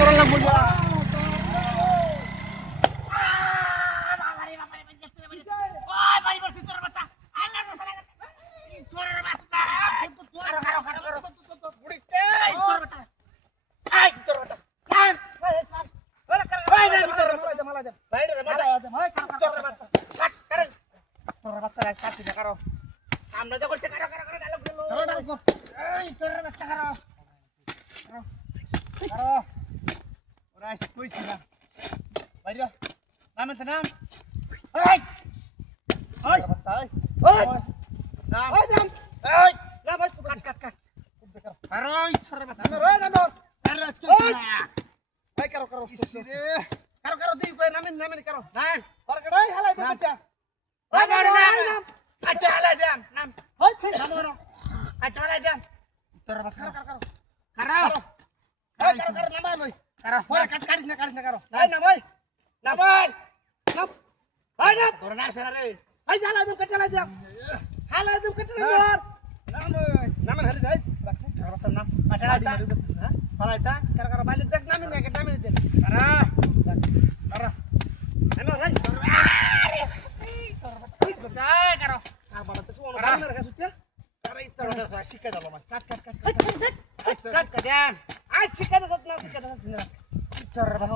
তোরা লাগবো যা আমরা তো করতে কারো কারো কারো ডায়লগ দিলো এই তোর বাচ্চা কারো কারো ওরা এসে কইছি না বাইরে নাম তো নাম এই ওই বাচ্চা ওই নাম ওই নাম এই না ভাই কাট কাট কাট কারো ইচ্ছার বাচ্চা নাম রে নাম কারো চুপ ভাই কারো কারো রে কারো কারো দিই কই নাম নাম কারো নাম আর কড়াই হালাই দে বাচ্চা ওই নাম আচ্ছা হালাই দে নাম ওই নাম ওর আচ্ছা হালাই দে তোর বাচ্চা কারো কারো কারো ওই কারো কারো নাম ভাই কারো ওই কাট কাটিস না কারো এই নাম ওই নাম ওই নাম ওই নাম তোর নাম সেরা রে এই হালাই দে কাট হালাই দে নাম হারি যাই কারো বাচ্চা নাম আচ্ছা হালাই দে হ্যাঁ হালাই দে কারো কারো বাইলে দেখ নাম নে কে নাম নে দে কারো কারো আমি রাই আরে তোর বাচ্চা এই কারো আর বড় তো কোন কারো মেরে কাছে কারো ইতর শিক্ষা দাও আমার কাট কাট কাট কাট কাট দেন আই শিক্ষা দাও না শিক্ষা দাও না ইতর বাহ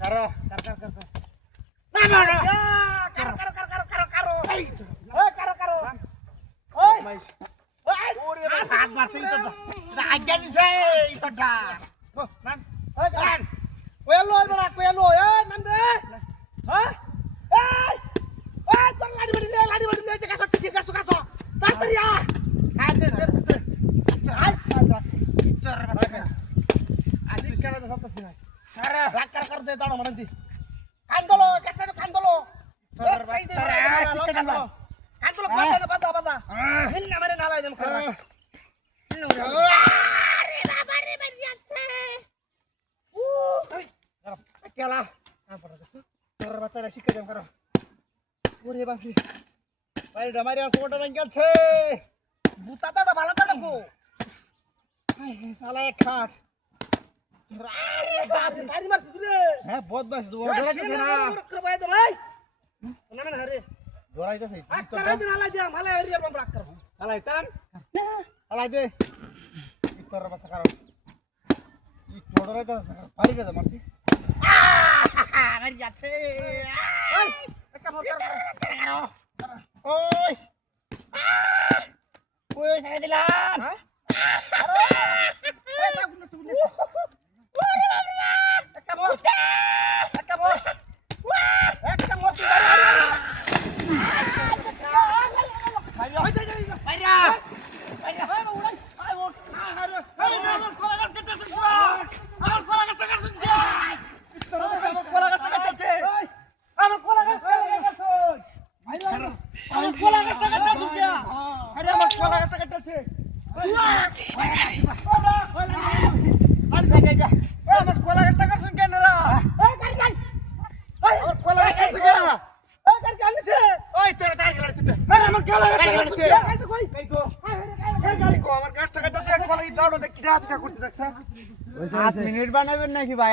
কারো কার কার কার না না না কারো কারো কারো কারো কারো এই কারো কারো ওই ওই ওরে হাত মারতে ইতর আজ্ঞা দিছে ইতরটা নাম ওই কারণ কোয়েলো বড় কোয়েলো এই নাম দে হ্যাঁ এই এই তোর লাড়ি বাড়ি দে কাছো কি কাছো কাছো তাড়াতাড়ি আ আই দে দে আই সাদা চর বাবা আজ বিছানা তো সব না আরে রাগ কর দে দাঁড়ো মারন্তি কান্দলো কাছানো কান্দলো চর বাবা কান্দলো বাজা বাজা হিল না মারে নালাই দেম কর আরে বাবা রে মারি যাচ্ছে কেলা তোর বাচ্চারা শিক্ষা দেন করো ওরে বাপরে বাইরে মারি আর কোটা ভাঙ গেছে বুতা তো ভালো তো ডাকো হাই হে শালা এক খাট আরে বাপ রে বাড়ি মারছিস রে হ্যাঁ বদমাশ ডরা গেছে না করে ভাই দে ভাই না না রে ডরাইতাছে আক্কারা দিন হালাই দিম হালাই এরিয়া বম রাখ কর হালাই তাম হালাই দে তোর বাচ্চা করো ই ডরাইতাছে বাড়ি গেছে মারছি মারি যাচ্ছে এই একটা মোর করো ওই ওই সাইড দিলাম হ্যাঁ আরে এই তা বুঝলে ওরে বাবা একটা মোর একটা মোর বাইরে বাইরে বাইরে হয় উড়াই আয় ওঠ আরে আমার কোলা গাছ কাটতেছিস আমার কোলা গাছ কাটতেছিস আমার কোলা গাছ কাটতেছে আমার কোলা গাছ কাটতেছে ভাই আমার কোলা গাছ কাটতেছে আরে আমার কোলা গাছ কাটতেছে আমার কোলা গাছ কাটছেন কেন রা এই গাড়ি গাড়ি আমার কোলা গাছ কাটছে কেন এই গাড়ি চালিছে ওই তোর টায়ার গেলছে আরে আমার কোলা গাছ কাটছে গাড়ি কই কই গো এই গাড়ি কো আমার গাছটা কাটছে কোলা ই দাঁড়ো দেখ কি রাতটা করতে দেখছ 5 মিনিট বানাবেন নাকি ভাই